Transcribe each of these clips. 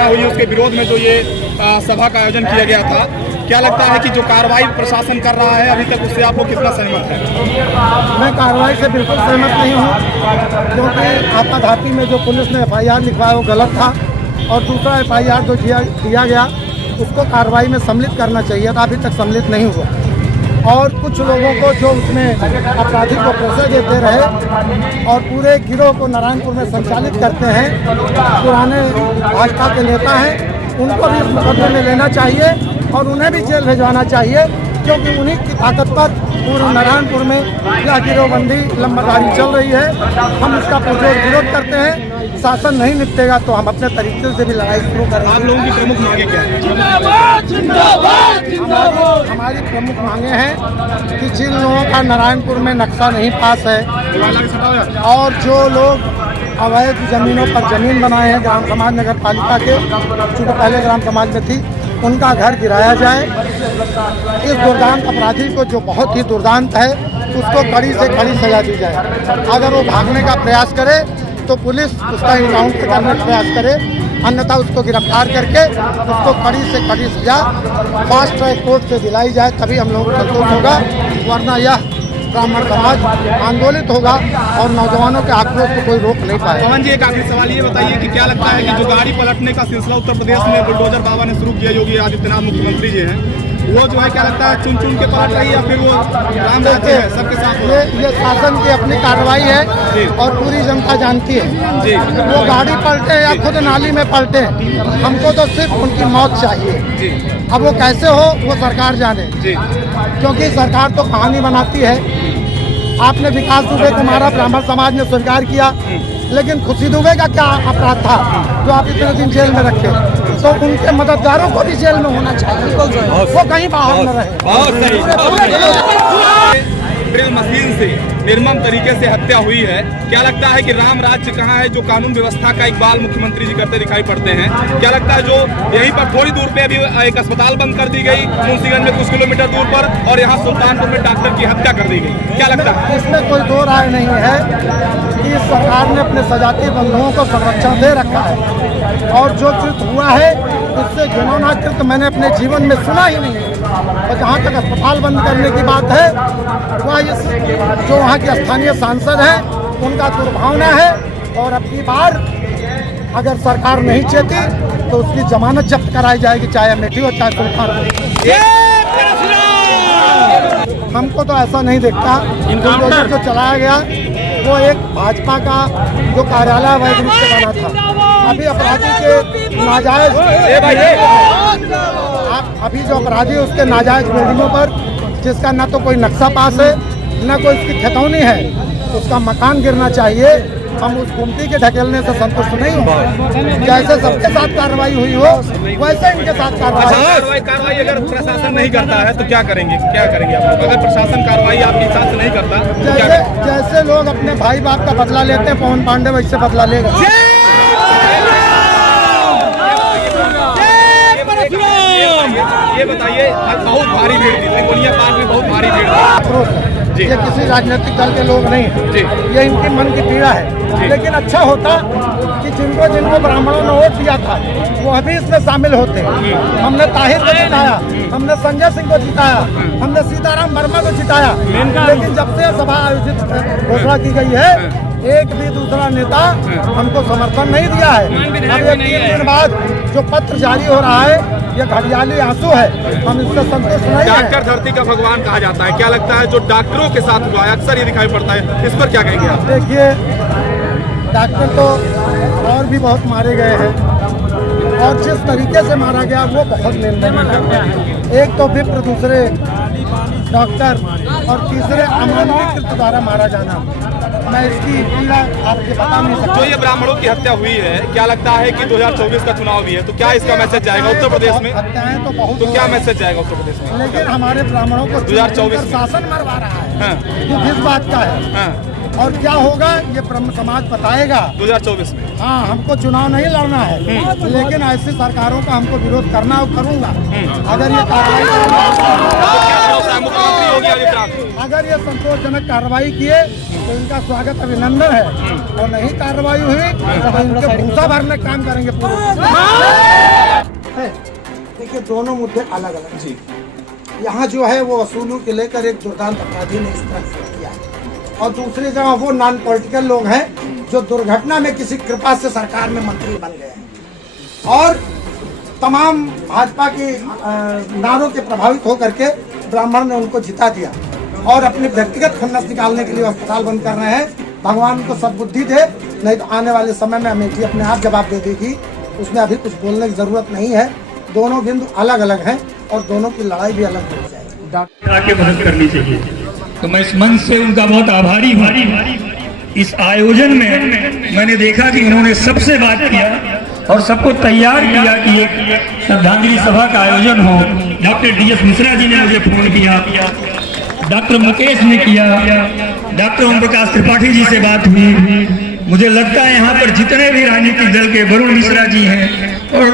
घटना हुई उसके विरोध में जो ये सभा का आयोजन किया गया था, क्या लगता है कि जो कार्रवाई प्रशासन कर रहा है अभी तक उससे आपको कितना सहमत है? मैं कार्रवाई से बिल्कुल सहमत नहीं हूँ, क्योंकि आपाधापी में जो पुलिस ने FIR लिखवाया वो गलत था, और दूसरा FIR जो दिया गया उसको कार्रवाई में सम्मिलित करना चाहिए था, अभी तक सम्मिलित नहीं हुआ। और कुछ लोगों को जो उसमें अपराधी को पैसे देते रहे और पूरे गिरोह को नारायणपुर में संचालित करते हैं, पुराने भाजपा के नेता हैं, उनको भी इस मुकदमे में लेना चाहिए और उन्हें भी जेल भिजवाना चाहिए, क्योंकि उन्हीं की ताकत पर पूरे नारायणपुर में यह गिरोहबंदी लंबरदारी चल रही है। हम इसका पुरजोर विरोध करते हैं। शासन नहीं निपटेगा तो हम अपने तरीके से भी लड़ाई शुरू करेंगे। आप लोगों की प्रमुख मांगे क्या है? हमारी प्रमुख मांगे हैं कि जिन लोगों का नारायणपुर में नक्शा नहीं पास है और जो लोग अवैध जमीनों पर जमीन बनाए हैं ग्राम समाज नगर पालिका के, चूँकि पहले ग्राम समाज में थी, उनका घर गिराया जाए। इस दुर्दांत अपराधी को, जो बहुत ही दुर्दांत है, उसको कड़ी से कड़ी सजा दी जाए। अगर वो भागने का प्रयास करे तो पुलिस उसका इनकाउंटर करने का प्रयास करे, अन्यथा उसको गिरफ्तार करके उसको कड़ी से कड़ी सजा फास्ट ट्रैक कोर्ट से दिलाई जाए, तभी हम लोगों को संतोष होगा। वरना यह ब्राह्मण समाज आंदोलित होगा और नौजवानों के आक्रोश को कोई रोक नहीं पाएगा। पवन जी, एक आखिरी सवाल ये बताइए कि क्या लगता है कि जो गाड़ी पलटने का सिलसिला उत्तर प्रदेश में बुलडोजर बाबा ने शुरू किया, योगी आदित्यनाथ मुख्यमंत्री जी हैं, वो जो है क्या लगता है चुन चुन के पलट रही है या फिर वो राम राज्य है सबके साथ? ये शासन की अपनी कार्रवाई है और पूरी जनता जानती है जी। वो गाड़ी पलटे या खुद नाली में पलटे, हमको तो सिर्फ उनकी मौत चाहिए जी। अब वो कैसे हो वो सरकार जाने जी। क्योंकि सरकार तो कहानी बनाती है। आपने विकास दुबे को मारा, ब्राह्मण समाज ने स्वीकार किया, लेकिन खुशी दुबे का क्या अपराध था जो आप इतने दिन जेल में रखे? तो उनके मददगारों को भी जेल में होना चाहिए, वो कहीं बाहर न रहे। ड्रिल मशीन से निर्मम तरीके से हत्या हुई है। क्या लगता है कि राम राज्य कहाँ है, जो कानून व्यवस्था का इकबाल मुख्यमंत्री जी करते दिखाई पड़ते हैं? क्या लगता है जो यहीं पर थोड़ी दूर पे अभी एक अस्पताल बंद कर दी गई मुंशीगंज में कुछ किलोमीटर दूर पर, और यहाँ सुल्तानपुर में डॉक्टर की हत्या कर दी गई, क्या लगता है? इसमें कोई दो राय नहीं है कि सरकार ने अपने सजाती बंधुओं को संरक्षण दे रखा है, और जो कृत्य हुआ है उससे घिनौना कृत्य मैंने अपने जीवन में सुना ही नहीं है। और जहाँ तक अस्पताल बंद करने की बात है, वह जो वहाँ के स्थानीय सांसद हैं उनका दुर्भावना है, और अब की बार अगर सरकार नहीं चेती तो उसकी जमानत जब्त कराई जाएगी, चाहे अमेठी हो चाहे सुल्तानपुर। हमको तो ऐसा नहीं दिखता। बुलडोजर जो चलाया गया वो एक भाजपा का जो कार्यालय वैध रूप से बना था। अभी अपराधी के नाजायज अभी जो अपराधी है उसके नाजायज बिल्डिंगों पर, जिसका न तो कोई नक्शा पास है न कोई इसकी खतौनी है, उसका मकान गिरना चाहिए। हम उस गुमटी के ढकेलने से संतुष्ट नहीं हो। जैसे सबके साथ कार्रवाई हुई हो वैसे इनके साथ कार्रवाई अगर प्रशासन नहीं करता है तो क्या करेंगे आप लोग? अगर प्रशासन कार्रवाई आपके हिसाब से नहीं करता, जैसे लोग अपने भाई बाप का बदला लेते हैं, पवन पांडे वैसे बदला लेगा। ये बताइए, बहुत भारी भीड़ थी त्रिकोणिया पार्क में, बहुत भारी भीड़ थी। ये किसी राजनीतिक दल के लोग नहीं है, ये इनके मन की पीड़ा है। लेकिन अच्छा होता कि जिनको ब्राह्मणों ने वोट दिया था वो अभी इसमें शामिल होते। हमने ताहिर को जिताया, हमने संजय सिंह को जिताया, हमने सीताराम वर्मा को जिताया, लेकिन जब से सभा आयोजित घोषणा की गई है एक भी दूसरा नेता हमको समर्थन नहीं दिया है। अब 3 दिन बाद जो पत्र जारी हो रहा है ये घड़ियाली आंसू है, हम इससे संतुष्ट नहीं हैं। डॉक्टर धरती का भगवान कहा जाता है, क्या लगता है जो डॉक्टरों के साथ हुआ है अक्सर ये दिखाई पड़ता है, इस पर क्या कहेंगे आप? देखिए, डॉक्टर तो और भी बहुत मारे गए हैं, और जिस तरीके से मारा गया वो बहुत निंदनीय है। एक तो विप्र, दूसरे डॉक्टर और तीसरे अमानवीकृत द्वारा मारा जाना, मैं इसकी पीड़ा आपके बता नहीं सकता। जो ये ब्राह्मणों की हत्या हुई है, क्या लगता है कि 2024 का चुनाव भी है, तो क्या इसका मैसेज जाएगा उत्तर प्रदेश में? हत्याएं तो बहुत, तो क्या मैसेज जाएगा उत्तर प्रदेश में? लेकिन हमारे ब्राह्मणों को 2024 शासन मरवा रहा है, तो किस बात का है? और क्या होगा ये ब्रह्म समाज बताएगा 2024 में। हाँ, हमको चुनाव नहीं लड़ना है, लेकिन ऐसी सरकारों का हमको विरोध करना और करूँगा। अगर ये अगर ये संतोषजनक कार्रवाई किए तो इनका स्वागत अभिनंदन है, और नहीं कार्रवाई हुई तो इनके भूसा भरने काम करेंगे पूरे। देखिए दोनों मुद्दे अलग अलग जी। यहाँ जो है वो वसूलों के लेकर एक दुर्दांत अपराधी ने इस तरह से किया है, और दूसरी जगह वो नॉन पॉलिटिकल लोग हैं जो दुर्घटना में किसी कृपा से सरकार में मंत्री बन गए हैं और तमाम भाजपा के नारों के प्रभावित होकर के ब्राह्मण ने उनको जिता दिया और अपने व्यक्तिगत खुन्नस निकालने के लिए अस्पताल बंद कर रहे हैं। भगवान उनको सद्बुद्धि दे, नहीं तो आने वाले समय में अमेठी अपने आप जवाब दे देगी। उसमें अभी कुछ बोलने की जरूरत नहीं है। दोनों बिंदु अलग अलग हैं और दोनों की लड़ाई भी अलग हो जाएगी। आके मदद करनी चाहिए। तो मैं इस मंच से उनका बहुत आभारी हूँ। इस आयोजन में मैंने देखा कि उन्होंने सबसे बात किया और सबको तैयार किया कि एक श्रद्धांजलि सभा का आयोजन हो। डॉक्टर DS मिश्रा जी ने मुझे फोन किया, डॉक्टर मुकेश ने किया, डॉक्टर ओम प्रकाश त्रिपाठी जी से बात हुई। मुझे लगता है यहाँ पर जितने भी राजनीतिक दल के वरुण मिश्रा जी हैं और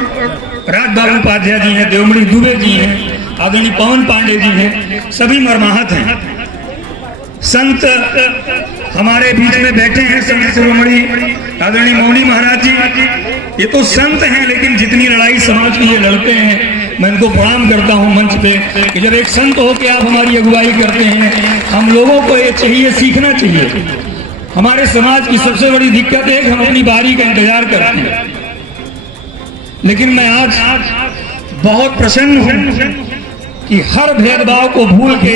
राजबाबू उपाध्याय जी हैं, देवमणि दुबे जी हैं, आदरणीय पवन पांडे जी हैं, सभी मर्माहत हैं। संत हमारे बीच में बैठे हैं, संत शिरोमणि आदरणीय मौनी महाराज जी, ये तो संत हैं लेकिन जितनी लड़ाई समाज की ये लड़ते हैं, मैं इनको प्रणाम करता हूँ मंच पे कि जब एक संत हो के आप हमारी अगुवाई करते हैं। हम लोगों को ये चाहिए, सीखना चाहिए। हमारे समाज की सबसे बड़ी दिक्कत है कि हम अपनी बारी का इंतजार करते हैं, लेकिन मैं आज बहुत प्रसन्न हूँ कि हर भेदभाव को भूल के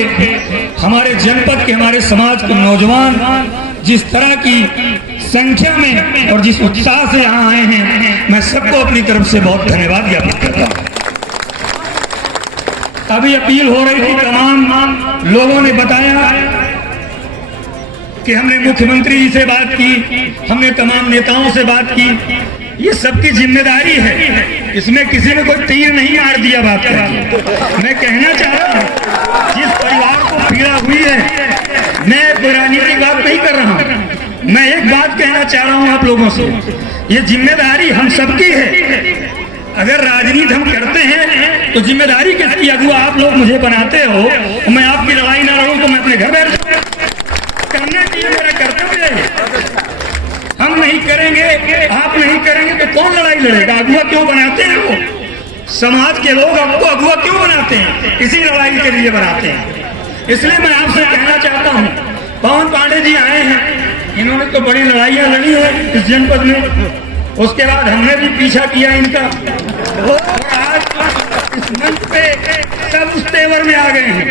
हमारे जनपद के, हमारे समाज के नौजवान जिस तरह की संख्या में और जिस उत्साह से यहाँ आए हैं, मैं सबको अपनी तरफ से बहुत धन्यवाद ज्ञापित करता हूँ। अभी अपील हो रही थी, तमाम लोगों ने बताया कि हमने मुख्यमंत्री जी से बात की, हमने तमाम नेताओं से बात की। ये सबकी जिम्मेदारी है, इसमें किसी ने कोई तीर नहीं मार दिया बात करके। मैं कहना चाहता हूँ जिस परिवार को पीड़ा हुई है, मैं कोई राजनीतिक बात नहीं कर रहा हूँ, मैं एक बात कहना चाह रहा हूँ आप लोगों से, ये जिम्मेदारी हम सबकी है। अगर राजनीति हम करते हैं तो जिम्मेदारी किसकी? अगुआ आप लोग मुझे बनाते हो, मैं आपकी लड़ाई ना लड़ूं तो मैं अपने घर बैठ करना चाहिए, मेरा कर्तव्य है। हम नहीं करेंगे, आप नहीं करेंगे तो कौन लड़ाई लड़ेगा? अगुआ क्यों बनाते हैं? वो समाज के लोग आपको अगुआ क्यों बनाते हैं? इसी लड़ाई के लिए बनाते हैं। इसलिए मैं आपसे कहना चाहता हूँ, पवन पांडे जी आए हैं, इन्होंने तो बड़ी लड़ाइयाँ लड़ी है इस जनपद में, उसके बाद हमने भी पीछा किया इनका, और आज इस मंच पे सब उस तेवर में आ गए हैं।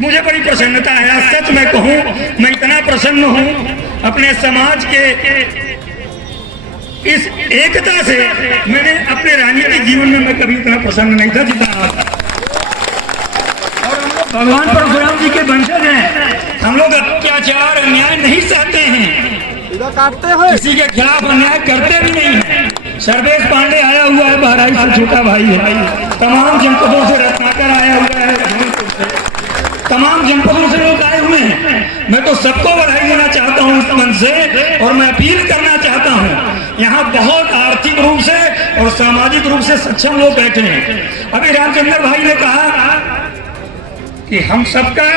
मुझे बड़ी प्रसन्नता है, आज सच मैं कहूँ, मैं इतना प्रसन्न हूँ अपने समाज के इस एकता से। मैंने अपने राजनीतिक जीवन में मैं कभी इतना प्रसन्न नहीं था जितना आज। और हम लोग भगवान परशुराम जी के वंशज हैं, हम लोग अत्याचार अन्याय नहीं सहते हैं, किसी के खिलाफ अन्याय करते भी नहीं है। सर्वेश पांडे आया हुआ है, बहराइच से छोटा भाई है, तमाम जनपदों से रत्नाकर आया हुआ है, तमाम जनपदों से लोग आए हुए हैं। मैं तो सबको बधाई देना चाहता हूँ इस मंच से, और मैं अपील करना चाहता हूँ, यहाँ बहुत आर्थिक रूप से और सामाजिक रूप से सक्षम लोग बैठे हैं। अभी रामचंद्र भाई ने कहा कि हम सबका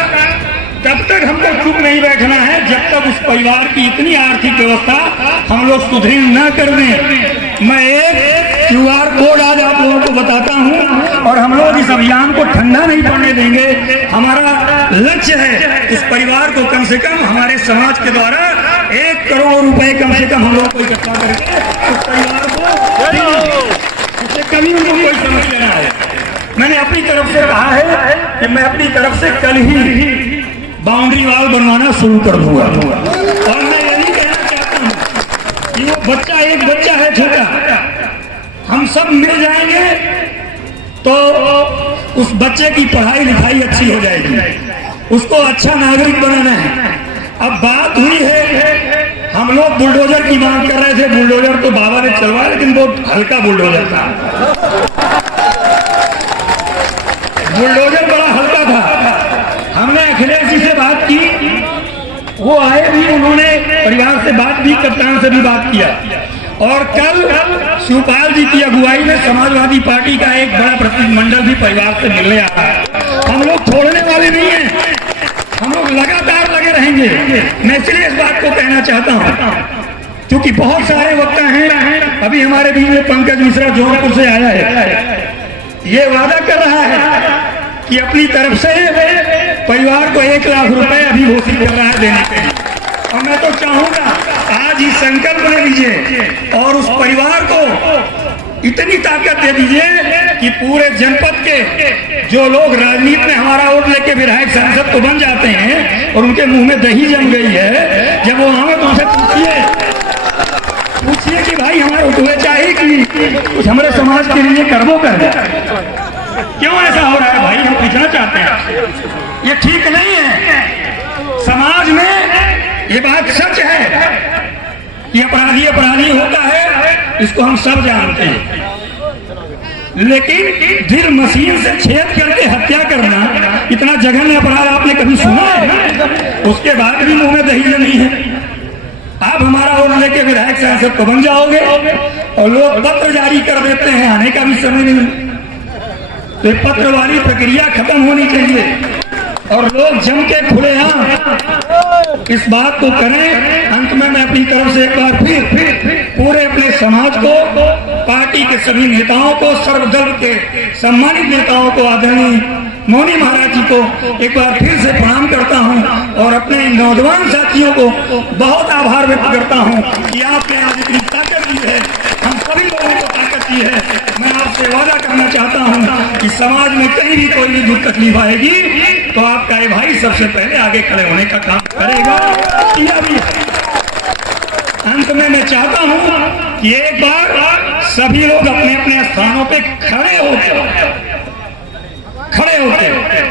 तब तक हमको चुप नहीं बैठना है जब तक उस परिवार की इतनी आर्थिक व्यवस्था हम लोग सुदृढ़ न कर दें। मैं एक QR कोड आज आप लोगों को बताता हूं, और हम लोग इस अभियान को ठंडा नहीं पड़ने देंगे। हमारा लक्ष्य है इस परिवार को कम से कम हमारे समाज के द्वारा 1 करोड़ रुपए कम से कम हम लोग को इकट्ठा करके उस परिवार को, उससे कभी उनको कोई समस्या ना हो। मैंने अपनी तरफ से कहा है कि मैं अपनी तरफ से कल ही बाउंड्री वाल बनवाना शुरू कर दूंगा, और मैं यही कहना चाहता हूँ कि वो बच्चा, एक बच्चा है छोटा, हम सब मिल जाएंगे तो उस बच्चे की पढ़ाई लिखाई अच्छी हो जाएगी, उसको अच्छा नागरिक बनाना है। अब बात हुई है, हम लोग बुलडोजर की मांग कर रहे थे, बुलडोजर तो बाबा ने चलवाया लेकिन बहुत हल्का बुलडोजर था, बुलडोजर बड़ा हल्का था। हमने अखिलेश जी से बात की, वो आए भी, उन्होंने परिवार से बात भी, कप्तान से भी बात किया, और कल शिवपाल जी की अगुवाई में समाजवादी पार्टी का एक बड़ा प्रतिनिधिमंडल भी परिवार से मिलने आ रहा है। हम लोग छोड़ने वाले नहीं हैं, हम लोग लगातार लगे रहेंगे। मैं इसलिए इस बात को कहना चाहता हूँ क्योंकि बहुत सारे वक्ता हैं, अभी हमारे बीच में पंकज मिश्रा जौनपुर से आया है, ये वादा कर रहा है कि अपनी तरफ से परिवार को 1 लाख रुपए अभी घोषित कर रहा है देने के लिए। और मैं तो चाहूंगा आज ही संकल्प ले लीजिए और उस परिवार को इतनी ताकत दे दीजिए कि पूरे जनपद के जो लोग राजनीति में हमारा वोट लेके विधायक सांसद तो बन जाते हैं और उनके मुंह में दही जम गई है, जब वो आवे तो उनसे पूछिए कि भाई हमारे उठवे चाहिए कि कुछ हमारे समाज के लिए करबो कर क्यों ऐसा हो रहा है भाई? हम पूछना चाहते हैं, ये ठीक नहीं है। समाज में ये बात सच है कि अपराधी होता है, इसको हम सब जानते हैं, लेकिन दिल मशीन से छेद करके हत्या करना इतना जघन्य अपराध आपने कभी सुना है? उसके बाद भी मुंह में दही नहीं है। आप हमारा वोट लेके विधायक सांसद तो बन जाओगे और लोग पत्र जारी कर देते हैं, आने का भी समय नहीं। तो ये पत्र वाली प्रक्रिया खत्म होनी चाहिए और लोग जम के खुलेआम इस बात को करें। अंत में मैं अपनी तरफ से एक बार फिर पूरे अपने समाज को, पार्टी के सभी नेताओं को, सर्वदल के सम्मानित नेताओं को, आदरणीय मौनी महाराज जी को एक बार फिर से प्रणाम करता हूं और अपने नौजवान साथियों को बहुत आभार व्यक्त करता हूं कि आपने आज इतनी ताकत दी है, हम सभी लोगों को ताकत दी है। मैं आपसे वादा करना चाहता हूं कि समाज में कहीं भी कोई भी दुख तकलीफ आएगी तो आपका ये भाई सबसे पहले आगे खड़े होने का काम करेगा, किया भी है। अंत में मैं चाहता हूं कि एक बार सभी लोग अपने अपने स्थानों पे खड़े होकर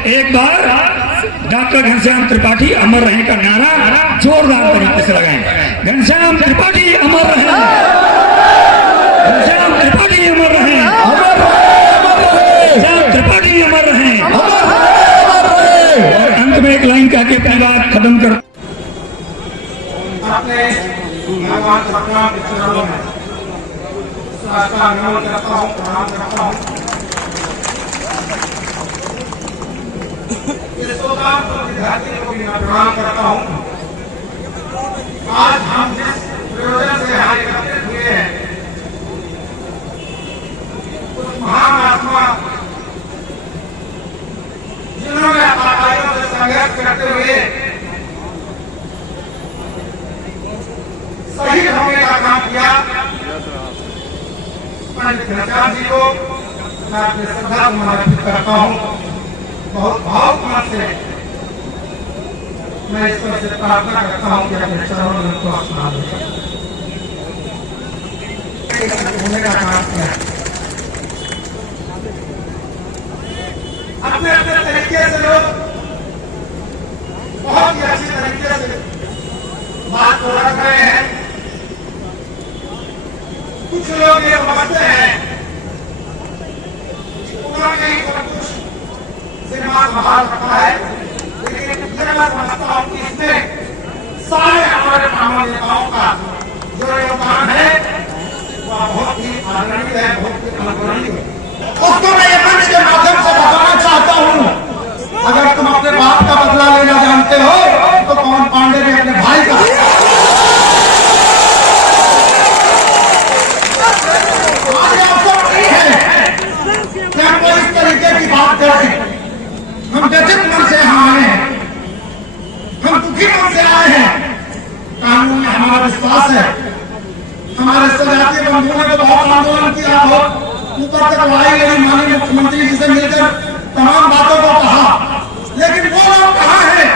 एक बार डॉक्टर घनश्याम त्रिपाठी अमर रहे का नारा जोरदार तरीके से लगाएं। घनश्याम त्रिपाठी अमर रहे, घनश्याम त्रिपाठी अमर रहे, घनश्याम त्रिपाठी अमर रहे। और अंत में एक लाइन कह के अपनी बात खत्म कर भगवान सतनाम के चरणों में नमन करता हूँ, प्रणाम करता हूँ। इस प्रोग्राम को विद्यार्थियों को भी मैं प्रणाम करता हूँ। आज हम जिस प्रयोजन से यहाँ एकत्रित हुए हैं, उस महान आत्मा जिन्होंने आपदाओं से संघर्ष करते हुए शहीद होने का काम किया, पंडित घनश्याम जी को मैं अपने श्रद्धा समर्पित करता हूँ। बहुत भावुक मन से मैं ईश्वर से प्रार्थना करता हूँ कि अपने चरणों में उनको स्नान होने का काम किया। अपने अपने तरीके से लोग बहुत ही अच्छी तरीके से बात को रख रहे हैं। कुछ लोग ये समझते हैं उन्होंने ही सब कुछ सिनेमा संभाल रखा है, लेकिन मैं समझता हूँ कि इसमें सारे हमारे ब्राह्मण नेताओं का जो योगदान है वह बहुत ही आदरणीय है, बहुत ही अनुकरणीय है। उसको मैं ये मंच के माध्यम से बताना चाहता हूँ, अगर तुम अपने बाप का बदला लेना जानते हो तो पवन पांडे ने अपने भाई का हम व्यथित मन से यहाँ आए हैं, हम दुखी मन से आए हैं। कानून में हमारा विश्वास है। हमारे सजातीय बंधुओं ने तो बहुत आंदोलन किया, बहुत ऊपर तक लड़ाई लड़ी, माननीय मुख्यमंत्री जी से मिलकर तमाम बातों को कहा, लेकिन वो लोग कहाँ हैं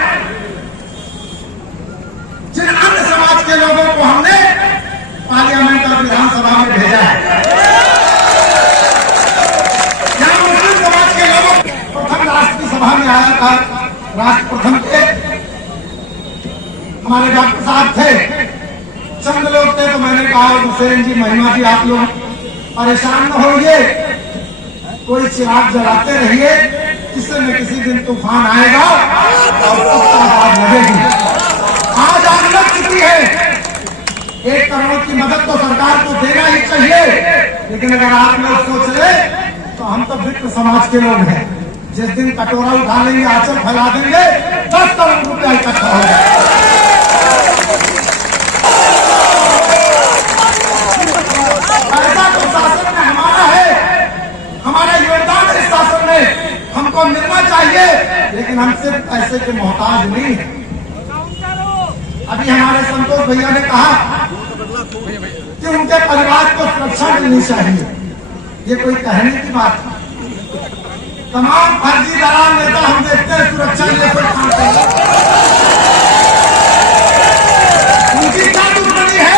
जिन अन्य समाज के लोगों को हमने पार्लियामेंट और विधानसभा में भेजा है? राष्ट्रीय सभा में आया था, राष्ट्र प्रथम के हमारे डॉक्टर साहब थे, चंद लोग थे, तो मैंने कहा हुसैन जी, महिमा जी, आप लोग परेशान न होइए, कोई चिराग जलाते रहिए, किसी न किसी दिन तूफान आएगा और उसका आग लगेगी। आज आग लग चुकी है। 1 करोड़ की मदद तो सरकार को देना ही चाहिए, लेकिन अगर आप लोग सोच ले तो हम तो वित्त समाज के लोग हैं। जिस दिन कटोरा उठा लेंगे, आंचल फैला देंगे, 10 करोड़ रुपया इकट्ठा हो जाएगा। पैसा तो शासन में हमारा है, हमारा योगदान लेकिन हम सिर्फ पैसे के मोहताज नहीं हैं। अभी हमारे संतोष भैया ने कहा कि उनके परिवार को सुरक्षा मिलनी चाहिए। ये कोई कहने की बात है? तमाम फर्जी दलाल नेता हम देखते हैं सुरक्षा के लिए कोई काम कर रहे हैं। उनकी क्या दुश्मनी है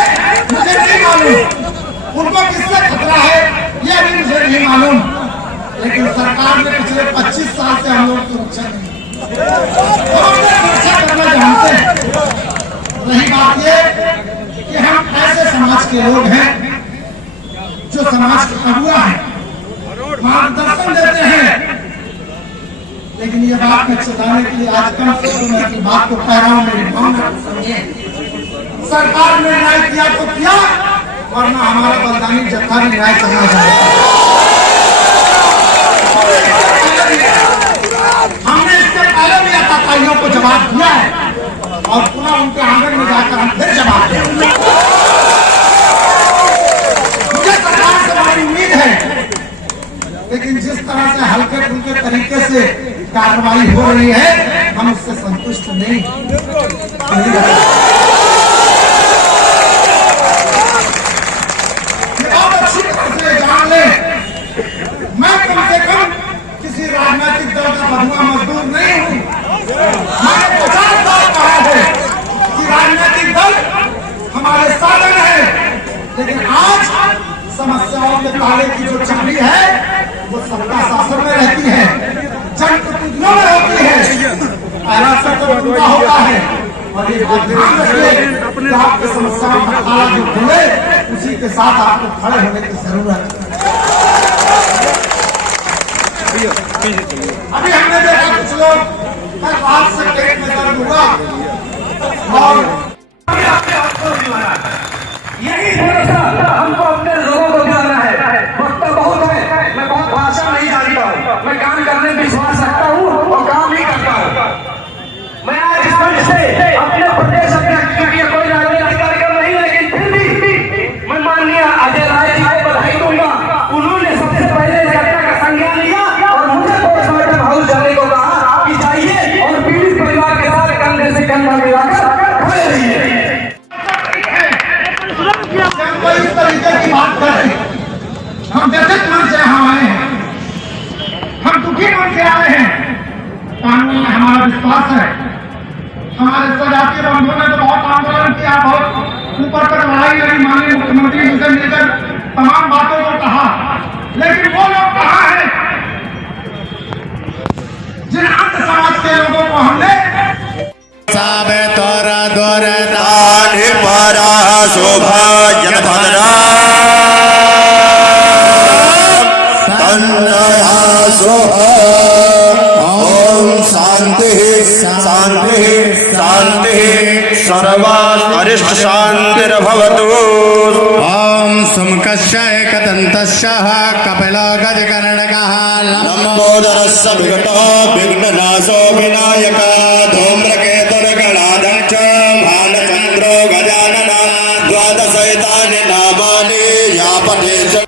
मुझे नहीं मालूम, उनको किससे खतरा है ये भी मुझे नहीं मालूम, लेकिन सरकार ने पिछले 25 साल से हम लोग सुरक्षा नहीं, तो हमने सुरक्षा करना जानते हैं। रही बात ये कि हम ऐसे समाज के लोग हैं जो समाज के अगुआ हैं, मार्गदर्शन देते हैं, लेकिन ये बात मैं चलाने के लिए आज कम से कम अपनी बात को कह रहा हूँ, मेरी भावना को समझे। सरकार ने न्याय किया तो किया, वरना हमारा बलिदानी जत्था भी न्याय करना चाहिए। हमने इससे पहले भी आतंकवादियों को जवाब दिया है और पुनः उनके आंगन में जाकर हम फिर जवाब देंगे। मुझे सरकार से बड़ी उम्मीद है, लेकिन जिस तरह से हल्के फुल्के तरीके से कार्रवाई हो रही है हम उससे संतुष्ट नहीं। बहुत अच्छी तरह से जान ले, मैं कम से कम किसी राजनीतिक दल का बधुआ मजदूर नहीं हूँ। मैंने 50 बार कहा है कि राजनीतिक दल हमारे साधन है, लेकिन आज समस्याओं के ताले की जो चाबी है वो सबका शासन में रहती है, जनप्रतिनिधियों में होती है। पहला सत्र उनका होता है और ये बात ध्यान रखिए कि आपकी समस्याओं का ताला जो खुले उसी के साथ आपको खड़े होने की जरूरत है। अभी हमने देखा कुछ लोग बात से पेट में दर्द हुआ और यही भरोसा हमको अपने लोगों को दिलाना है। वक्त बहुत है, मैं बहुत भाषा नहीं जानता हूँ, मैं काम करने में विश्वास रखता हूँ और काम ही करता हूँ। मैं आज इस मंच से अपने प्रदेश अध्यक्ष के लिए कोई राजनीतिक कार्यक्रम नहीं, लेकिन फिर भी मैं माननीय अजय राय जी को बधाई दूंगा। उन्होंने सबसे पहले घटना का संज्ञान लिया और मुझे पोस्टमार्टम हाउस जाने को कहा कि जाइए और पीड़ित परिवार के साथ कंधे से कंधा मिलाकर खड़े रहिए। इस तरीके की बात कर रहे हैं, हम व्यथित मन से यहाँ आए हैं, हम दुखी मन से आए हैं। कानून में हमारा विश्वास है। हमारे स्वजातीय बंधुओं ने तो बहुत आंदोलन किया, बहुत ऊपर तक लड़ाई लड़ी, माननीय मुख्यमंत्री जी से मिलकर तमाम बातों को कहा, लेकिन वो लोग कहाँ हैं जिन अंत समाज के लोगों को हमने साबे तोरा दोरे तानि परा शोभा जनभद्रा तन्नया सोहा। ओम शांति शांति शांति सर्वा अरिष्ट शांतिर्भवतु। ओम सुमुखस्य एकदन्तस्य कपिलो गजकर्णकः लंबोदरस्य विकटो विघ्ननाशो विनायक धूम्रकेतुर्गणाधं च भालचन्द्रो गजानन द्वादशैतानि नामानि यापते च